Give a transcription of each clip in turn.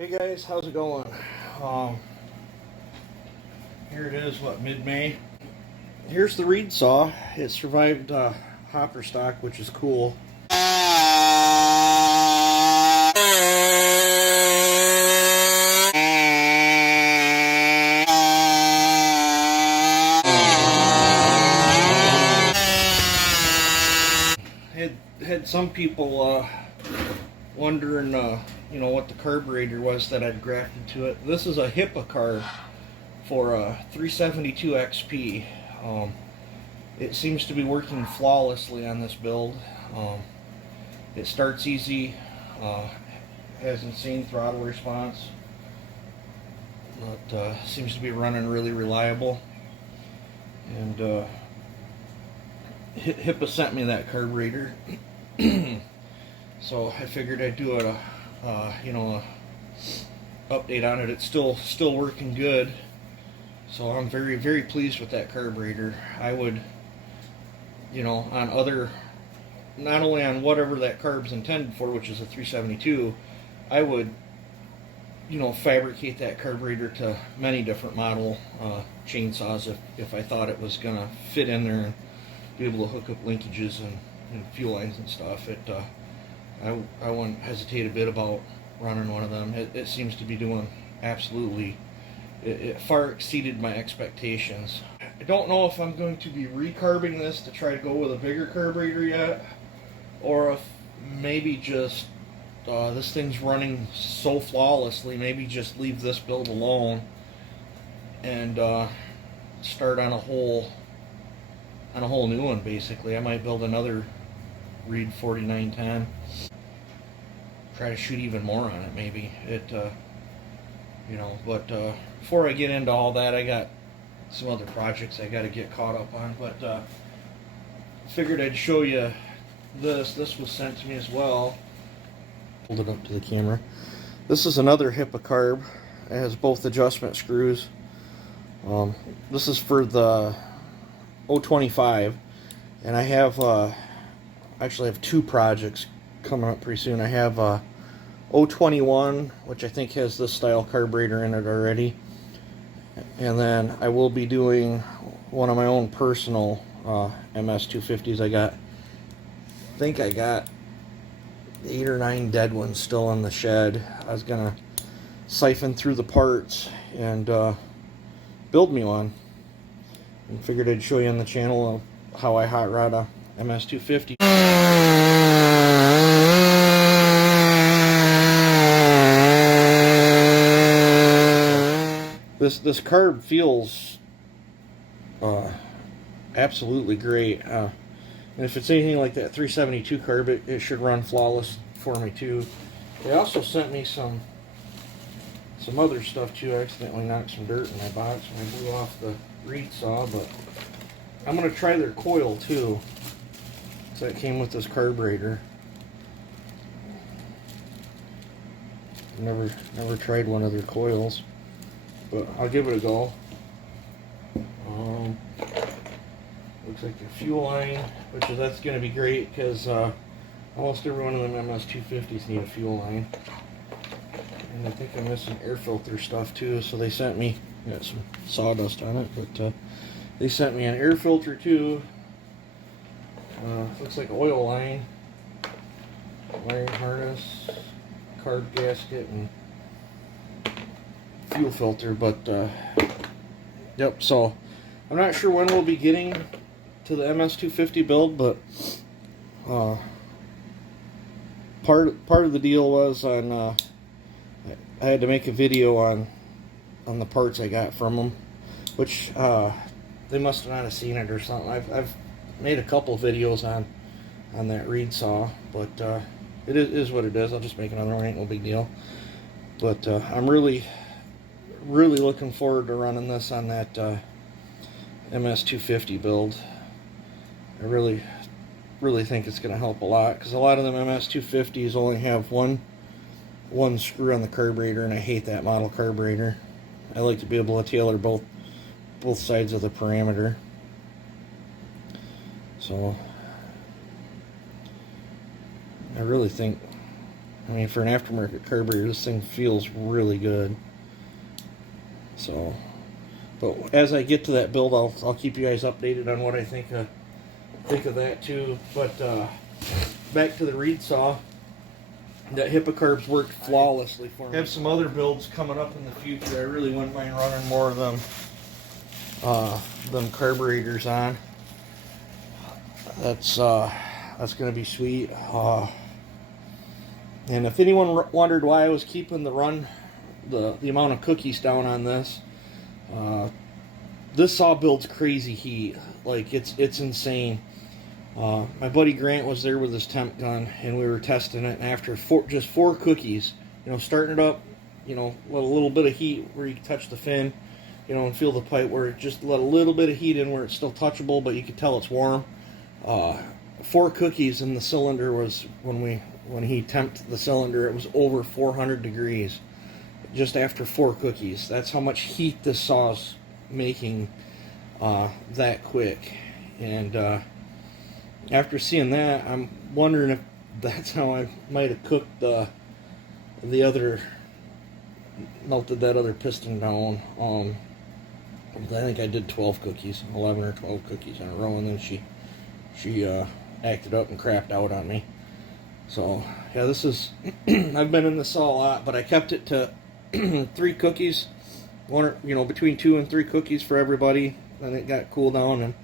Hey guys, how's it going? Here it is, mid-May. Here's the reed saw. It survived hopper stock, which is cool. Had some people wondering, what the carburetor was that I'd grafted to it. This is a HIPA carb for a 372 XP. It seems to be working flawlessly on this build. It starts easy, has insane throttle response, but seems to be running really reliable. And HIPA sent me that carburetor. So I figured I'd do a update on it. It's still working good. So I'm very, very pleased with that carburetor. I would, on other, not only on whatever that carb's intended for, which is a 372, I would, fabricate that carburetor to many different model chainsaws if I thought it was gonna fit in there and be able to hook up linkages and fuel lines and stuff. I wouldn't hesitate a bit about running one of them. It seems to be doing absolutely. It far exceeded my expectations. I don't know if I'm going to be recarbing this to try to go with a bigger carburetor yet, or if maybe just this thing's running so flawlessly, maybe just leave this build alone and start on a whole new one. Basically, I might build another Reed 4910. Try to shoot even more on it, maybe. But before I get into all that, I got some other projects I got to get caught up on. But figured I'd show you this. This was sent to me as well. Hold it up to the camera. This is another HIPA carb. It has both adjustment screws. This is for the 025, and I have actually have two projects coming up pretty soon. I have 021, which I think has this style carburetor in it already, and then I will be doing one of my own personal MS250s. I think I got 8 or 9 dead ones still in the shed. I was gonna siphon through the parts and build me one, and figured I'd show you on the channel how I hot rod a MS250. This carb feels absolutely great, and if it's anything like that 372 carb, it should run flawless for me too. They also sent me some other stuff too. I accidentally knocked some dirt in my box when I blew off the reed saw, but I'm gonna try their coil too. So it came with this carburetor. Never tried one of their coils, but I'll give it a go. Looks like a fuel line, that's going to be great because almost every one of them MS250s need a fuel line. And I think I'm missing air filter stuff too, so they sent me, got some sawdust on it, but they sent me an air filter too. Looks like oil line, wiring harness, carb gasket, and fuel filter. But yep, so I'm not sure when we'll be getting to the MS250 build, but part of the deal was on I had to make a video on the parts I got from them, which they must not have seen it or something. I've made a couple of videos on that reed saw, but it is what it is. I'll just make another one, ain't no big deal. But I'm really looking forward to running this on that MS250 build. I really think it's going to help a lot, because a lot of them MS250s only have one screw on the carburetor, and I hate that model carburetor. I like to be able to tailor both sides of the parameter. So I really think I mean, for an aftermarket carburetor, this thing feels really good. So, but as I get to that build, I'll keep you guys updated on what I think of that too. But back to the reed saw. That HIPA carbs worked flawlessly for me. I have some other builds coming up in the future. I really wouldn't mind running more of them carburetors on. That's gonna be sweet. And if anyone wondered why I was keeping the amount of cookies down on this, this saw builds crazy heat. Like it's insane. My buddy Grant was there with his temp gun, and we were testing it. And after just four cookies, starting it up, with a little bit of heat where you can touch the fin, and feel the pipe, where it just let a little bit of heat in where it's still touchable, but you can tell it's warm. 4 cookies in the cylinder was when he temped the cylinder, it was over 400 degrees just after 4 cookies. That's how much heat this saw's making that quick. And after seeing that, I'm wondering if that's how I might have cooked melted that other piston down. I think I did 12 cookies, 11 or 12 cookies in a row, and then she acted up and crapped out on me. So yeah, this is I've been in the saw a lot, but I kept it to 3 cookies, between 2 and 3 cookies for everybody. Then it got cooled down,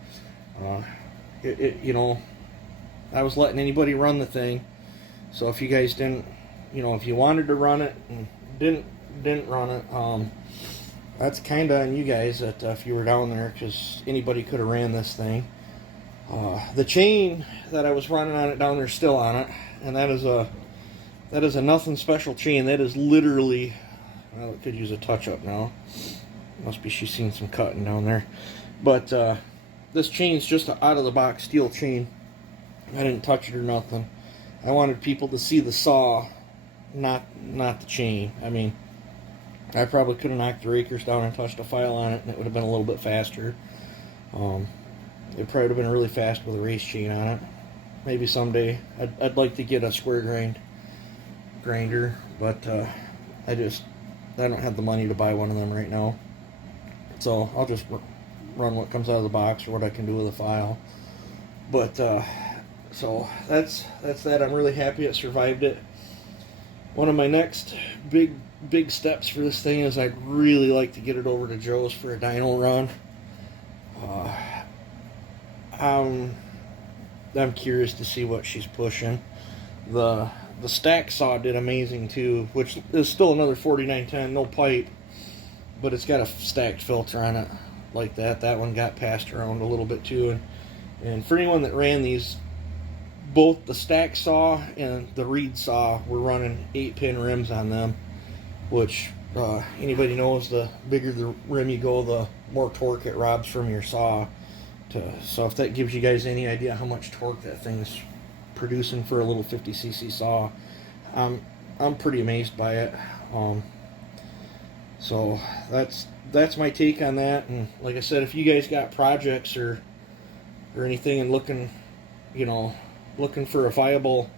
and I was letting anybody run the thing. So if you guys didn't, if you wanted to run it and didn't run it, that's kind of on you guys. That if you were down there, because anybody could have ran this thing. The chain that I was running on it down there is still on it, and that is a nothing special chain. That is literally, well, it could use a touch up now. Must be she's seen some cutting down there. But this chain's just an out of the box steel chain. I didn't touch it or nothing. I wanted people to see the saw, not the chain. I mean, I probably could have knocked the rakers down and touched a file on it, and it would have been a little bit faster. It probably would have been really fast with a race chain on it. Maybe someday. I'd like to get a square grinder, but I don't have the money to buy one of them right now. So I'll just run what comes out of the box or what I can do with a file. But so that's that. I'm really happy it survived it. One of my next big steps for this thing is I'd really like to get it over to Joe's for a dyno run. I'm curious to see what she's pushing. The stack saw did amazing too, which is still another 4910, no pipe, but it's got a stacked filter on it like that. That one got passed around a little bit too, and for anyone that ran these, both the stack saw and the reed saw were running 8-pin rims on them, which anybody knows, the bigger the rim you go, the more torque it robs from your saw. So if that gives you guys any idea how much torque that thing's producing for a little 50cc saw, I'm pretty amazed by it. So that's my take on that. And like I said, if you guys got projects or anything and looking for a viable,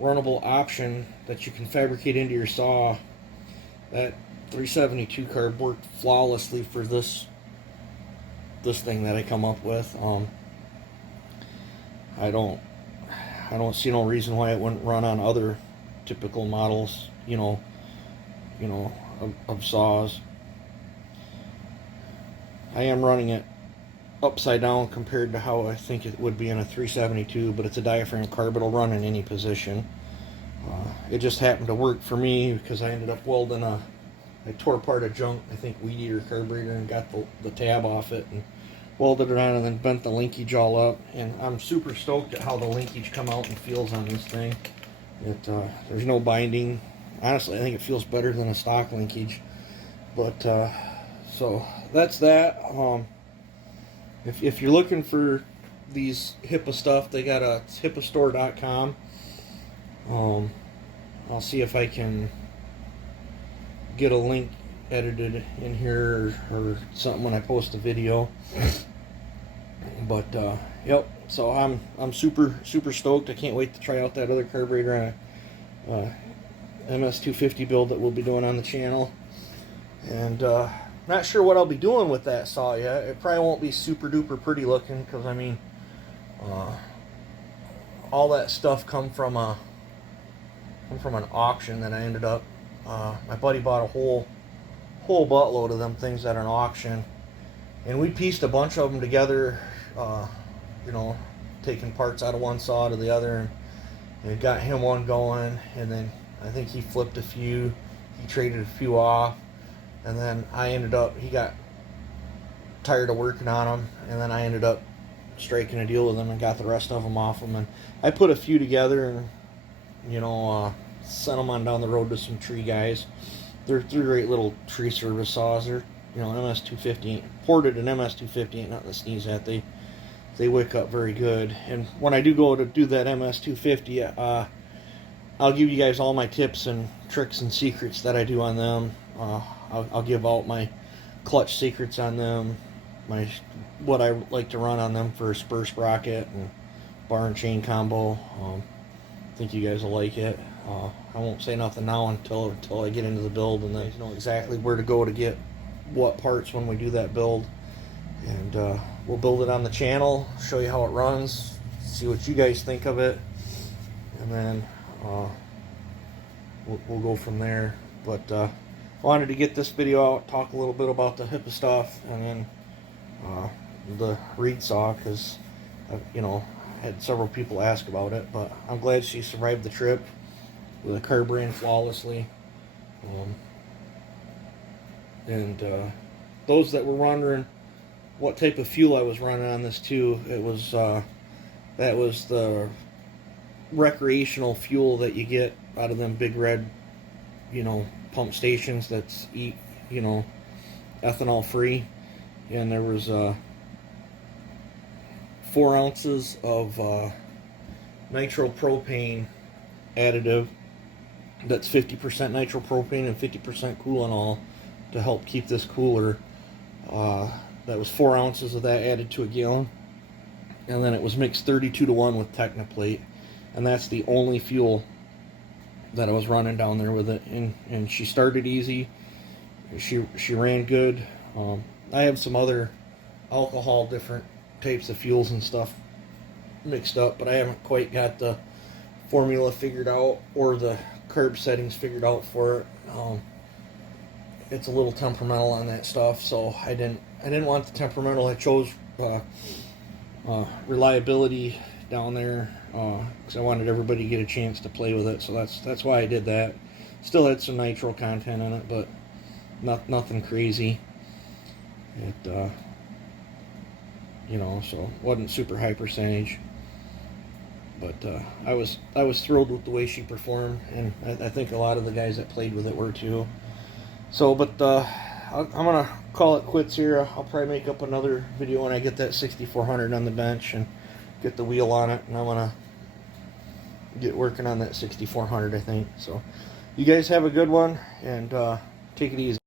runnable option that you can fabricate into your saw, that 372 carb worked flawlessly for this thing that I come up with. I don't see no reason why it wouldn't run on other typical models, of saws. I am running it upside down compared to how I think it would be in a 372, but it's a diaphragm carb. It'll run in any position. It just happened to work for me because I ended up welding I tore apart a junk, I think, weed eater carburetor, and got the tab off it and welded it on, and then bent the linkage all up. And I'm super stoked at how the linkage come out and feels on this thing. There's no binding. Honestly, I think it feels better than a stock linkage. But so that's that. If you're looking for these HIPA stuff, they got a HIPAstore.com. I'll see if I can get a link edited in here or something when I post a video. But yep, so I'm super stoked. I can't wait to try out that other carburetor. MS250 build that we'll be doing on the channel. And not sure what I'll be doing with that saw yet. It probably won't be super duper pretty looking, because I mean, all that stuff come from an auction that I ended up. My buddy bought a whole buttload of them things at an auction, and we pieced a bunch of them together. You know, taking parts out of one saw to the other, and it got him one going, and then I think he flipped a few. He traded a few off. And then he got tired of working on them, and then I ended up striking a deal with him and got the rest of them off him. And I put a few together and, you know, sent them on down the road to some tree guys. They're great little tree service saws. They're, you know, MS250, ported an MS250 ain't nothing to sneeze at. They wick up very good. And when I do go to do that MS250, I'll give you guys all my tips and tricks and secrets that I do on them. I'll give out my clutch secrets on them, what I like to run on them for spur sprocket and bar and chain combo. I think you guys will like it. I won't say nothing now until I get into the build, and I know exactly where to go to get what parts when we do that build. And we'll build it on the channel, show you how it runs, see what you guys think of it, and then we'll go from there. But I wanted to get this video out, talk a little bit about the HIPA stuff, and then the reed saw, because you know, I had several people ask about it. But I'm glad she survived the trip with the carb ran flawlessly. And those that were wondering what type of fuel I was running on this too, it was that was the recreational fuel that you get out of them big red, you know, pump stations that's, you know, ethanol free. And there was 4 ounces of nitropropane additive that's 50% nitropropane and 50% coolanol to help keep this cooler. That was 4 ounces of that added to a gallon, and then it was mixed 32-to-1 with Technoplate, and that's the only fuel that I was running down there with it. And she started easy. She ran good. I have some other alcohol, different types of fuels and stuff mixed up, but I haven't quite got the formula figured out or the carb settings figured out for it. It's a little temperamental on that stuff, so I didn't want the temperamental. I chose reliability down there, because I wanted everybody to get a chance to play with it. So that's why I did that. Still had some nitro content in it, but nothing crazy. It you know, so wasn't super high percentage. But I was thrilled with the way she performed, and I think a lot of the guys that played with it were too. So, but I'm gonna call it quits here. I'll probably make up another video when I get that 6400 on the bench and get the wheel on it, and I'm gonna get working on that 6400, I think. So you guys have a good one, and take it easy.